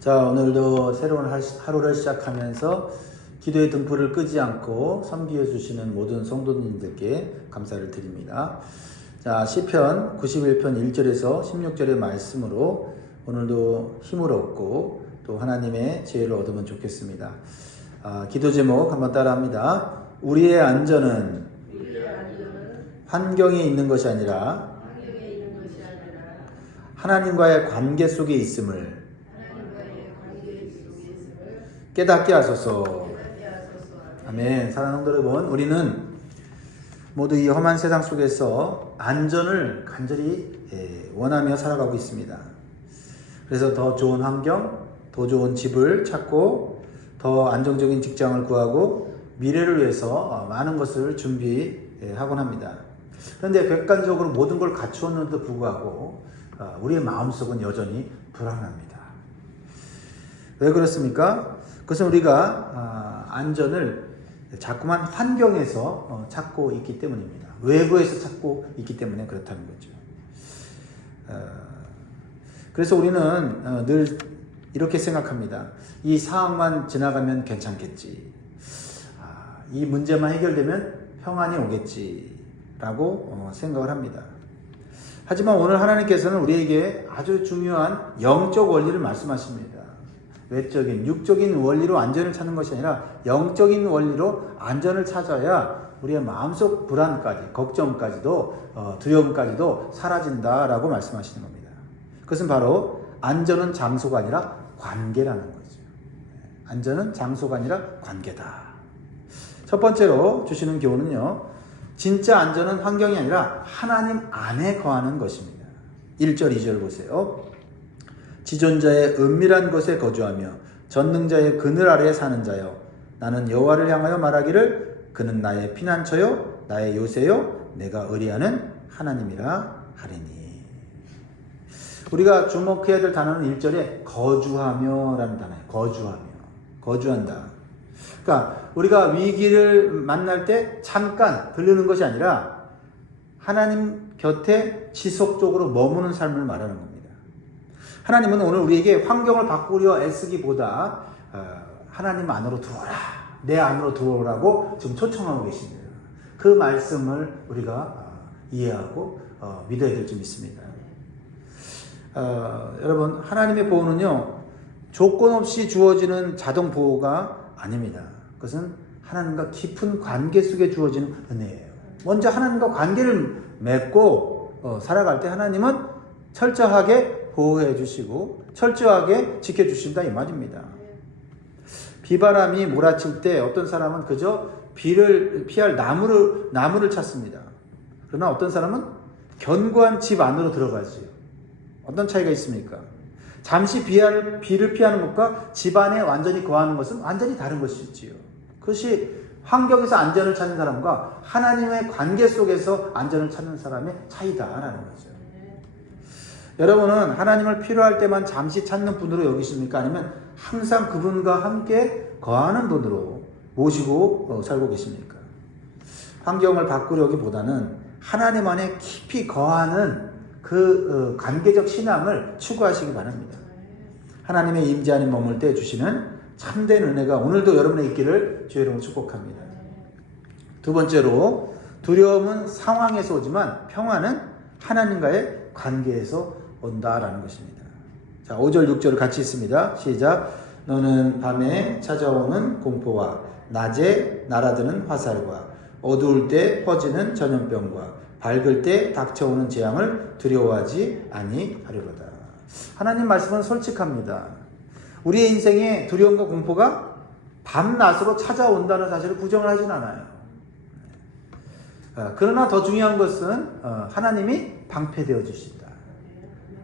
자, 오늘도 새로운 하루를 시작하면서 기도의 등불을 끄지 않고 섬기어 주시는 모든 성도님들께 감사를 드립니다. 자, 시편 91편 1절에서 16절의 말씀으로 오늘도 힘을 얻고 또 하나님의 지혜를 얻으면 좋겠습니다. 기도 제목 한번 따라합니다. 우리의 안전은 환경에 있는 것이 아니라 하나님과의 관계 속에 있음을 깨닫게 하소서. 아멘. 사랑하는 성도 여러분, 우리는 모두 이 험한 세상 속에서 안전을 간절히 원하며 살아가고 있습니다. 그래서 더 좋은 환경, 더 좋은 집을 찾고 더 안정적인 직장을 구하고 미래를 위해서 많은 것을 준비하곤 합니다. 그런데 객관적으로 모든 걸 갖추었는데도 불구하고 우리의 마음속은 여전히 불안합니다. 왜 그렇습니까? 그것은 우리가 안전을 자꾸만 환경에서 찾고 있기 때문입니다. 외부에서 찾고 있기 때문에 그렇다는 거죠. 그래서 우리는 늘 이렇게 생각합니다. 이 상황만 지나가면 괜찮겠지. 이 문제만 해결되면 평안이 오겠지라고 생각을 합니다. 하지만 오늘 하나님께서는 우리에게 아주 중요한 영적 원리를 말씀하십니다. 외적인, 육적인 원리로 안전을 찾는 것이 아니라 영적인 원리로 안전을 찾아야 우리의 마음속 불안까지, 걱정까지도, 두려움까지도 사라진다라고 말씀하시는 겁니다. 그것은 바로 안전은 장소가 아니라 관계라는 거죠. 안전은 장소가 아니라 관계다. 첫 번째로 주시는 교훈은요, 진짜 안전은 환경이 아니라 하나님 안에 거하는 것입니다. 1절, 2절 보세요. 지존자의 은밀한 곳에 거주하며 전능자의 그늘 아래에 사는 자여, 나는 여호와를 향하여 말하기를 그는 나의 피난처요 나의 요새요 내가 의리하는 하나님이라 하리니. 우리가 주목해야 될 단어는 1절에 거주하며라는 단어예요. 거주한다. 그러니까 우리가 위기를 만날 때 잠깐 들르는 것이 아니라 하나님 곁에 지속적으로 머무는 삶을 말하는 겁니다. 하나님은 오늘 우리에게 환경을 바꾸려 애쓰기보다 하나님 안으로 들어오라, 내 안으로 들어오라고 지금 초청하고 계십니다. 그 말씀을 우리가 이해하고 믿어야 될 점 있습니다. 여러분, 하나님의 보호는요, 조건 없이 주어지는 자동 보호가 아닙니다. 그것은 하나님과 깊은 관계 속에 주어지는 은혜예요. 먼저 하나님과 관계를 맺고 살아갈 때 하나님은 철저하게 보호해 주시고 철저하게 지켜주신다 이 말입니다. 비바람이 몰아칠 때 어떤 사람은 그저 비를 피할 나무를 찾습니다. 그러나 어떤 사람은 견고한 집 안으로 들어가지요. 어떤 차이가 있습니까? 잠시 비를 피하는 것과 집 안에 완전히 거하는 것은 완전히 다른 것이지요. 그것이 환경에서 안전을 찾는 사람과 하나님의 관계 속에서 안전을 찾는 사람의 차이다라는 거죠. 여러분은 하나님을 필요할 때만 잠시 찾는 분으로 여기십니까? 아니면 항상 그분과 함께 거하는 분으로 모시고 살고 계십니까? 환경을 바꾸려기보다는 하나님 안에 깊이 거하는 그 관계적 신앙을 추구하시기 바랍니다. 하나님의 임재 안에 머물 때 주시는 참된 은혜가 오늘도 여러분의 있기를 주의 이름으로 축복합니다. 두 번째로, 두려움은 상황에서 오지만 평안은 하나님과의 관계에서 온다라는 것입니다. 자, 5절, 6절을 같이 읽습니다. 시작. 너는 밤에 찾아오는 공포와 낮에 날아드는 화살과 어두울 때 퍼지는 전염병과 밝을 때 닥쳐오는 재앙을 두려워하지 아니하리로다. 하나님 말씀은 솔직합니다. 우리의 인생에 두려움과 공포가 밤낮으로 찾아온다는 사실을 부정을 하진 않아요. 그러나 더 중요한 것은 하나님이 방패되어 주신다.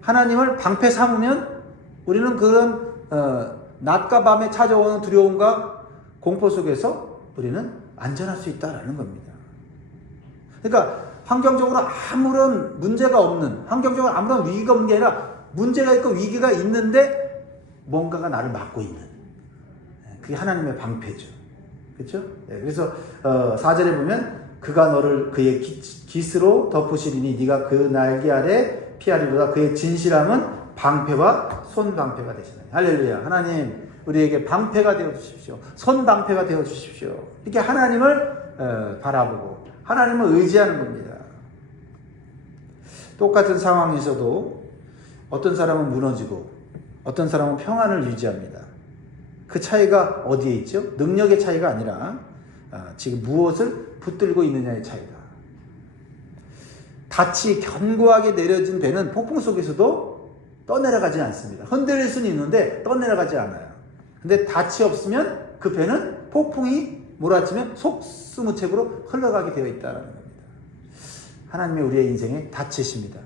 하나님을 방패 삼으면 우리는 그런 낮과 밤에 찾아오는 두려움과 공포 속에서 우리는 안전할 수 있다라는 겁니다. 그러니까 환경적으로 아무런 문제가 없는, 환경적으로 아무런 위기가 없는 게 아니라 문제가 있고 위기가 있는데 뭔가가 나를 막고 있는, 그게 하나님의 방패죠. 그렇죠? 그래서 4절에 보면 그가 너를 그의 깃으로 덮으시리니 네가 그 날개 아래 피하리로다. 그의 진실함은 방패와 손방패가 되시나니. 할렐루야. 하나님 우리에게 방패가 되어 주십시오. 손방패가 되어 주십시오. 이렇게 하나님을 바라보고 하나님을 의지하는 겁니다. 똑같은 상황에서도 어떤 사람은 무너지고 어떤 사람은 평안을 유지합니다. 그 차이가 어디에 있죠? 능력의 차이가 아니라 지금 무엇을 붙들고 있느냐의 차이다. 닻이 견고하게 내려진 배는 폭풍 속에서도 떠내려가지 않습니다. 흔들릴 수는 있는데 떠내려가지 않아요. 근데 닻이 없으면 그 배는 폭풍이 몰아치면 속수무책으로 흘러가게 되어 있다는 겁니다. 하나님의 우리의 인생에 닻이십니다.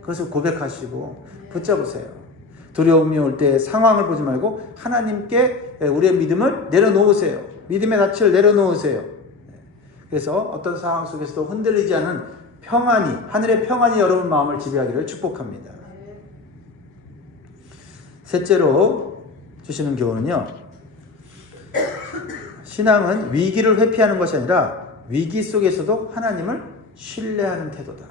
그것을 고백하시고 붙잡으세요. 두려움이 올 때 상황을 보지 말고 하나님께 우리의 믿음을 내려놓으세요. 믿음의 닻을 내려놓으세요. 그래서 어떤 상황 속에서도 흔들리지 않은 평안이, 하늘의 평안이 여러분 마음을 지배하기를 축복합니다. 셋째로 주시는 교훈은요, 신앙은 위기를 회피하는 것이 아니라 위기 속에서도 하나님을 신뢰하는 태도다.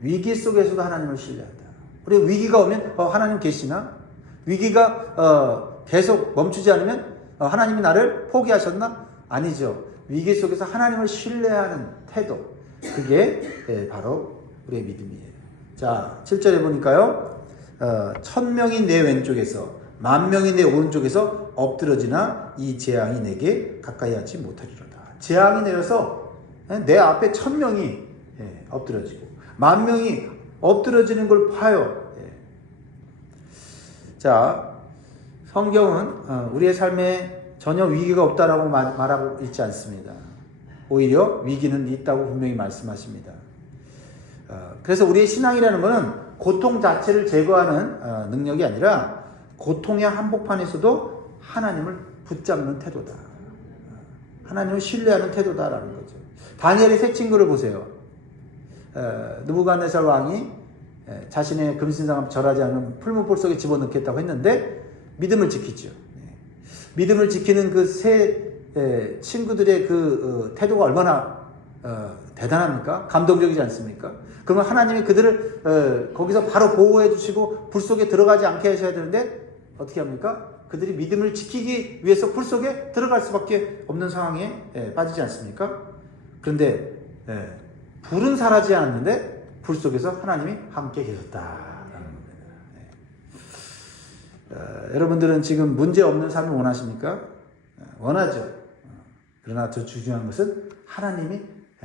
위기 속에서도 하나님을 신뢰한다. 우리 위기가 오면 하나님 계시나? 위기가 계속 멈추지 않으면 하나님이 나를 포기하셨나? 아니죠. 위기 속에서 하나님을 신뢰하는 태도, 그게 바로 우리의 믿음이에요. 자, 7절에 보니까요, 1000명이 내 왼쪽에서 10,000명이 내 오른쪽에서 엎드러지나 이 재앙이 내게 가까이 하지 못하리로다. 재앙이 내려서 내 앞에 1000명이 엎드러지고 10,000명이 엎드러지는 걸 봐요. 자, 성경은 우리의 삶에 전혀 위기가 없다라고 말하고 있지 않습니다. 오히려 위기는 있다고 분명히 말씀하십니다. 그래서 우리의 신앙이라는 것은 고통 자체를 제거하는 능력이 아니라 고통의 한복판에서도 하나님을 붙잡는 태도다. 하나님을 신뢰하는 태도다라는 거죠. 다니엘의 새 친구를 보세요. 느부갓네살 왕이 자신의 금신상을 절하지 않는 풀무불 속에 집어넣겠다고 했는데 믿음을 지키죠. 믿음을 지키는 그 세 친구들의 그 태도가 얼마나 대단합니까? 감동적이지 않습니까? 그러면 하나님이 그들을 거기서 바로 보호해 주시고 불 속에 들어가지 않게 하셔야 되는데 어떻게 합니까? 그들이 믿음을 지키기 위해서 불 속에 들어갈 수밖에 없는 상황에 빠지지 않습니까? 그런데 불은 사라지지 않았는데 불 속에서 하나님이 함께 계셨다라는 겁니다. 여러분들은 지금 문제 없는 삶을 원하십니까? 원하죠. 그러나 더 중요한 것은 하나님이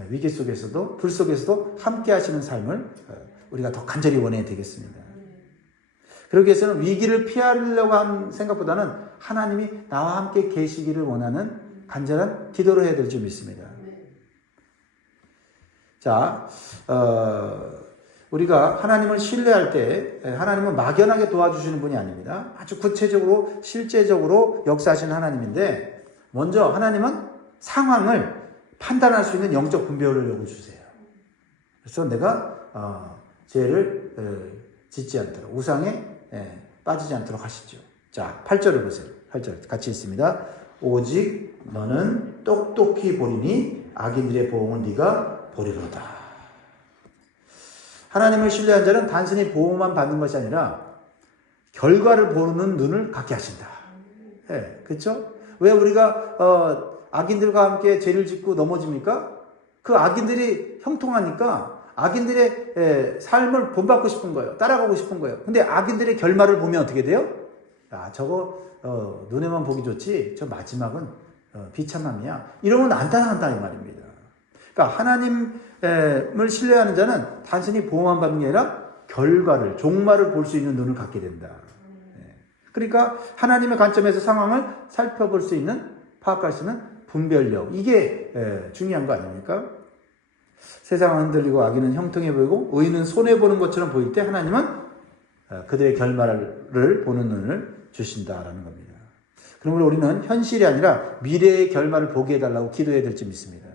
위기 속에서도 불 속에서도 함께 하시는 삶을 우리가 더 간절히 원해야 되겠습니다. 그러기 위해서는 위기를 피하려고 하는 생각보다는 하나님이 나와 함께 계시기를 원하는 간절한 기도를 해야 될 줄 믿습니다. 자, 우리가 하나님을 신뢰할 때 하나님은 막연하게 도와주시는 분이 아닙니다. 아주 구체적으로 실제적으로 역사하시는 하나님인데, 먼저 하나님은 상황을 판단할 수 있는 영적 분별을 요구주세요. 그래서 내가 죄를 짓지 않도록, 우상에 빠지지 않도록 하시죠. 자, 8절을 보세요. 8절 같이 있습니다. 오직 너는 똑똑히 보리니 악인들의 보응을 네가 보리로다. 하나님을 신뢰한 자는 단순히 보호만 받는 것이 아니라 결과를 보는 눈을 갖게 하신다. 그렇죠? 왜 우리가 악인들과 함께 죄를 짓고 넘어집니까? 그 악인들이 형통하니까 악인들의 삶을 본받고 싶은 거예요. 따라가고 싶은 거예요. 근데 악인들의 결말을 보면 어떻게 돼요? 야, 저거 눈에만 보기 좋지 저 마지막은 비참함이야. 이러면 안 따라간다 이 말입니다. 그러니까 하나님을 신뢰하는 자는 단순히 보호만 받는 게 아니라 결과를, 종말을 볼 수 있는 눈을 갖게 된다. 그러니까 하나님의 관점에서 상황을 살펴볼 수 있는, 파악할 수 있는 분별력, 이게 중요한 거 아닙니까? 세상은 흔들리고 악인은 형통해 보이고 의인은 손해보는 것처럼 보일 때 하나님은 그들의 결말을 보는 눈을 주신다라는 겁니다. 그러므로 우리는 현실이 아니라 미래의 결말을 보게 해달라고 기도해야 될지 믿습니다.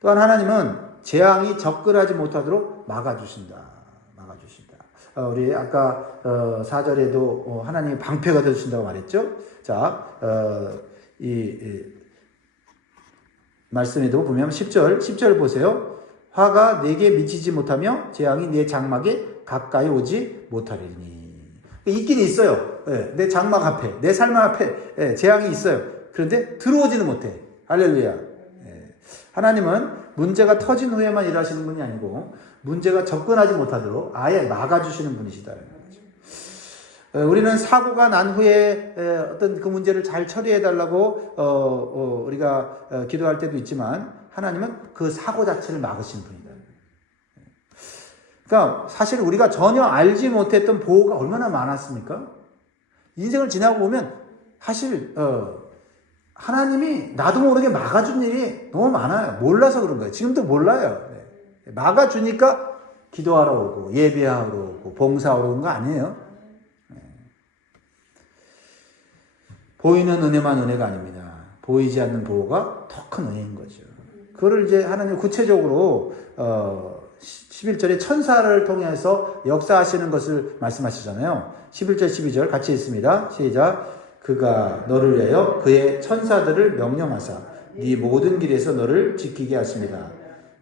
또한 하나님은 재앙이 접근하지 못하도록 막아주신다. 우리 아까 4절에도 하나님이 방패가 되어주신다고 말했죠. 자, 이 말씀에도 보면 10절 보세요. 화가 내게 미치지 못하며 재앙이 내 장막에 가까이 오지 못하리니. 있긴 있어요. 내 장막 앞에, 내 삶 앞에 재앙이 있어요. 그런데 들어오지는 못해. 할렐루야. 하나님은 문제가 터진 후에만 일하시는 분이 아니고 문제가 접근하지 못하도록 아예 막아주시는 분이시다는 거죠. 우리는 사고가 난 후에 어떤 그 문제를 잘 처리해달라고 우리가 기도할 때도 있지만 하나님은 그 사고 자체를 막으시는 분이다. 그러니까 사실 우리가 전혀 알지 못했던 보호가 얼마나 많았습니까? 인생을 지나고 보면 사실 하나님이 나도 모르게 막아준 일이 너무 많아요. 몰라서 그런 거예요. 지금도 몰라요. 막아주니까 기도하러 오고 예배하러 오고 봉사하러 오는 거 아니에요. 보이는 은혜만 은혜가 아닙니다. 보이지 않는 보호가 더 큰 은혜인 거죠. 그거를 이제 하나님 구체적으로 11절에 천사를 통해서 역사하시는 것을 말씀하시잖아요. 11절 12절 같이 읽습니다. 시작. 그가 너를 위하여 그의 천사들을 명령하사 네 모든 길에서 너를 지키게 하십니다.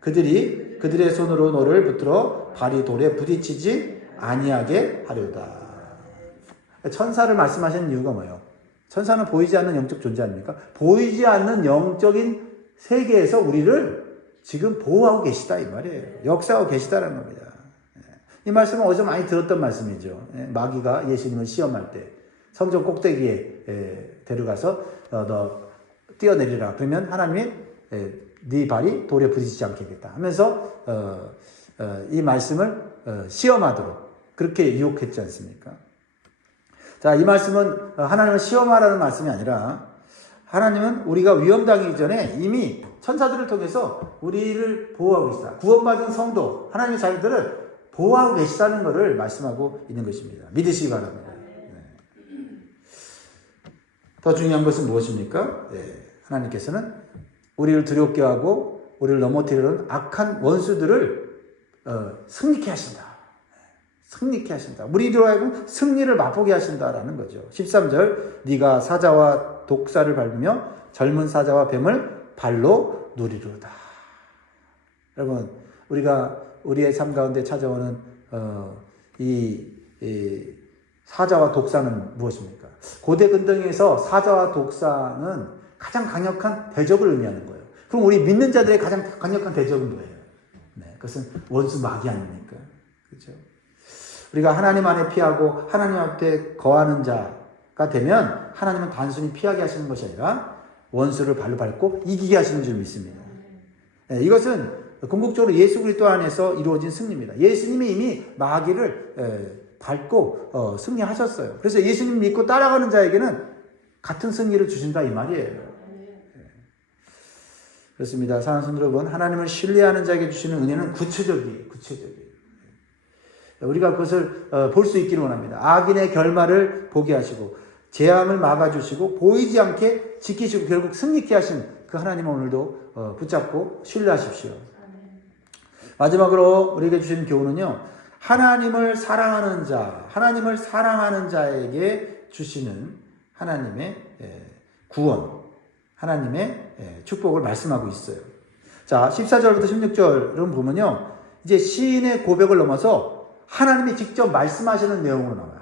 그들이 그들의 손으로 너를 붙들어 발이 돌에 부딪히지 아니하게 하려다. 천사를 말씀하시는 이유가 뭐예요? 천사는 보이지 않는 영적 존재 아닙니까? 보이지 않는 영적인 세계에서 우리를 지금 보호하고 계시다 이 말이에요. 역사하고 계시다는 겁니다. 이 말씀은 어제 많이 들었던 말씀이죠. 마귀가 예수님을 시험할 때 성전 꼭대기에 데려가서 너 뛰어내리라. 그러면 하나님이 네 발이 돌에 부딪히지 않게 하겠다 하면서 이 말씀을 시험하도록 그렇게 유혹했지 않습니까? 자, 이 말씀은 하나님을 시험하라는 말씀이 아니라 하나님은 우리가 위험 당하기 전에 이미 천사들을 통해서 우리를 보호하고 계시다. 구원받은 성도, 하나님의 자녀들을 보호하고 계시다는 것을 말씀하고 있는 것입니다. 믿으시기 바랍니다. 더 중요한 것은 무엇입니까? 하나님께서는 우리를 두렵게 하고 우리를 넘어뜨리는 악한 원수들을 승리케 하신다. 승리케 하신다. 우리로 하여금 승리를 맛보게 하신다라는 거죠. 13절 네가 사자와 독사를 밟으며 젊은 사자와 뱀을 발로 누리로다. 여러분 우리가 우리의 삶 가운데 찾아오는 이 사자와 독사는 무엇입니까? 고대 근동에서 사자와 독사는 가장 강력한 대적을 의미하는 거예요. 그럼 우리 믿는 자들의 가장 강력한 대적은 뭐예요? 그것은 원수 마귀 아닙니까? 그렇죠? 우리가 하나님 안에 피하고 하나님 앞에 거하는 자가 되면 하나님은 단순히 피하게 하시는 것이 아니라 원수를 발로 밟고 이기게 하시는 줄 믿습니다. 이것은 궁극적으로 예수 그리스도 안에서 이루어진 승리입니다. 예수님이 이미 마귀를 밟고 승리하셨어요. 그래서 예수님 믿고 따라가는 자에게는 같은 승리를 주신다 이 말이에요. 그렇습니다. 사랑하는 성도 여러분, 하나님을 신뢰하는 자에게 주시는 은혜는 구체적이에요. 우리가 그것을 볼 수 있기를 원합니다. 악인의 결말을 보게 하시고 재앙을 막아주시고 보이지 않게 지키시고 결국 승리케 하신 그 하나님을 오늘도 붙잡고 신뢰하십시오. 마지막으로 우리에게 주시는 교훈은요. 하나님을 사랑하는 자에게 주시는 하나님의 구원, 하나님의 축복을 말씀하고 있어요. 자, 14절부터 16절을 보면요. 이제 시인의 고백을 넘어서 하나님이 직접 말씀하시는 내용으로 나와요.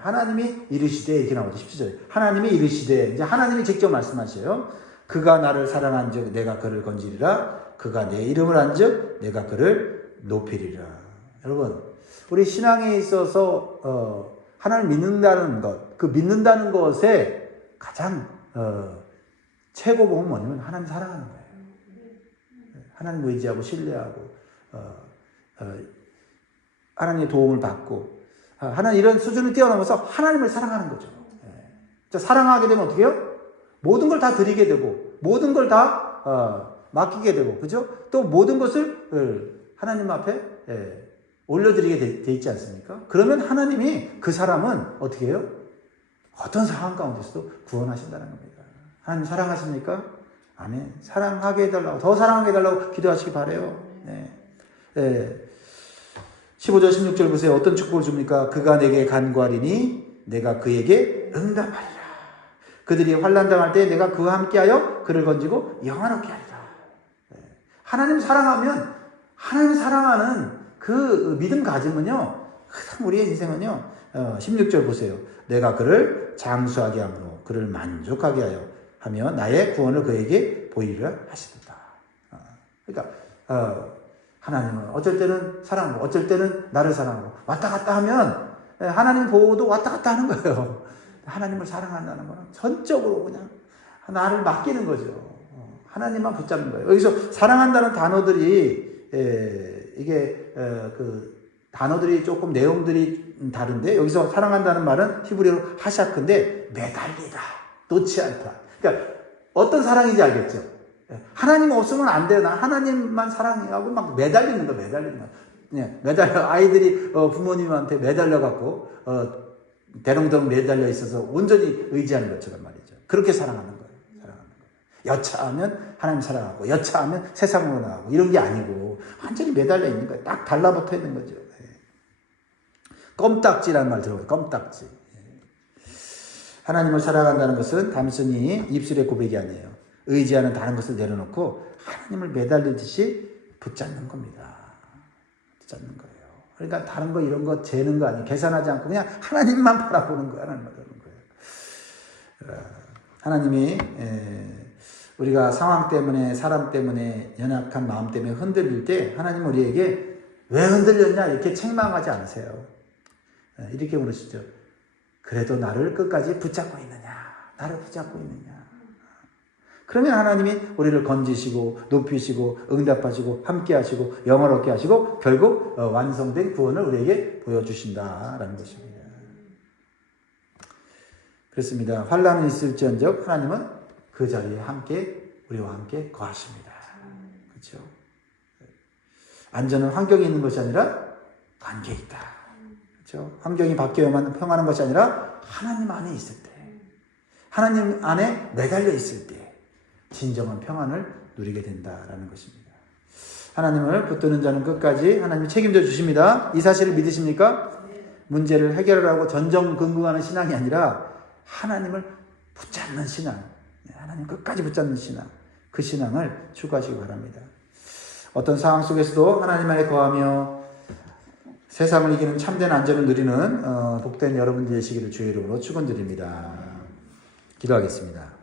하나님이 이르시되 이렇게 나오죠. 17절에. 하나님이 이르시되, 이제 하나님이 직접 말씀하셔요. 그가 나를 사랑한 즉 내가 그를 건지리라. 그가 내 이름을 한 즉 내가 그를 높이리라. 여러분, 우리 신앙에 있어서 하나님을 믿는다는 것, 그 믿는다는 것에 가장 최고봉은 뭐냐면 하나님 사랑하는 거예요. 하나님 의지하고 신뢰하고 하나님의 도움을 받고 하나님 이런 수준을 뛰어넘어서 하나님을 사랑하는 거죠. 사랑하게 되면 어떻게 해요? 모든 걸 다 드리게 되고 모든 걸 다 맡기게 되고 그죠? 또 모든 것을 하나님 앞에 올려드리게 돼 있지 않습니까? 그러면 하나님이 그 사람은 어떻게 해요? 어떤 상황 가운데서도 구원하신다는 겁니다. 하나님 사랑하십니까? 아멘. 사랑하게 해달라고, 더 사랑하게 해달라고 기도하시기 바라요. 15절 16절 보세요. 어떤 축복을 줍니까? 그가 내게 간구하리니 내가 그에게 응답하리라. 그들이 환난당할 때 내가 그와 함께하여 그를 건지고 영화롭게 하리라. 하나님 사랑하면 하나님 사랑하는 그 믿음 가짐은요 항상 우리의 인생은요, 16절 보세요. 내가 그를 장수하게 함으로 그를 만족하게 하며 나의 구원을 그에게 보이려 하시도다. 그러니까 하나님은 어쩔 때는 사랑하고 어쩔 때는 나를 사랑하고 왔다 갔다 하면 하나님 보호도 왔다 갔다 하는 거예요. 하나님을 사랑한다는 거는 전적으로 그냥 나를 맡기는 거죠. 하나님만 붙잡는 거예요. 여기서 사랑한다는 단어들이 이게 그 단어들이 조금 내용들이 다른데 여기서 사랑한다는 말은 히브리어로 하샤크인데 매달리다, 놓지 않다. 그러니까 어떤 사랑인지 알겠죠? 하나님 없으면 안 돼요. 나 하나님만 사랑하고 막 매달리는 거, 매달리는 거. 매달려 아이들이 부모님한테 매달려 갖고 대롱대롱 매달려 있어서 온전히 의지하는 것처럼 말이죠. 그렇게 사랑하는 거예요. 여차하면 하나님 사랑하고 여차하면 세상으로 나가고 이런 게 아니고 완전히 매달려 있는 거예요. 딱 달라붙어 있는 거죠. 껌딱지라는 말 들어봐요. 껌딱지. 하나님을 사랑한다는 것은 단순히 입술의 고백이 아니에요. 의지하는 다른 것을 내려놓고 하나님을 매달리듯이 붙잡는 겁니다. 붙잡는 거예요. 그러니까 다른 거 이런 거 재는 거 아니에요. 계산하지 않고 그냥 하나님만 바라보는 거예요. 하나님만 바라보는 거예요. 하나님이 우리가 상황 때문에 사람 때문에 연약한 마음 때문에 흔들릴 때 하나님 우리에게 왜 흔들렸냐 이렇게 책망하지 않으세요. 이렇게 물으시죠. 그래도 나를 끝까지 붙잡고 있느냐? 나를 붙잡고 있느냐? 그러면 하나님이 우리를 건지시고 높이시고 응답하시고 함께하시고 영화롭게 하시고 결국 완성된 구원을 우리에게 보여주신다라는 것입니다. 그렇습니다. 환난은 있을지언정 하나님은 그 자리에 함께 우리와 함께 거하십니다. 그렇죠? 안전은 환경에 있는 것이 아니라 관계에 있다. 그렇죠? 환경이 바뀌어야만 평안한 것이 아니라 하나님 안에 있을 때, 하나님 안에 매달려 있을 때 진정한 평안을 누리게 된다라는 것입니다. 하나님을 붙드는 자는 끝까지 하나님이 책임져 주십니다. 이 사실을 믿으십니까? 문제를 해결하고 전전긍긍하는 신앙이 아니라 하나님을 붙잡는 신앙, 하나님 끝까지 붙잡는 신앙, 그 신앙을 추구하시기 바랍니다. 어떤 상황 속에서도 하나님 안에 거하며 세상을 이기는 참된 안전을 누리는 복된 여러분 되시기를 주의 이름으로 축원드립니다. 기도하겠습니다.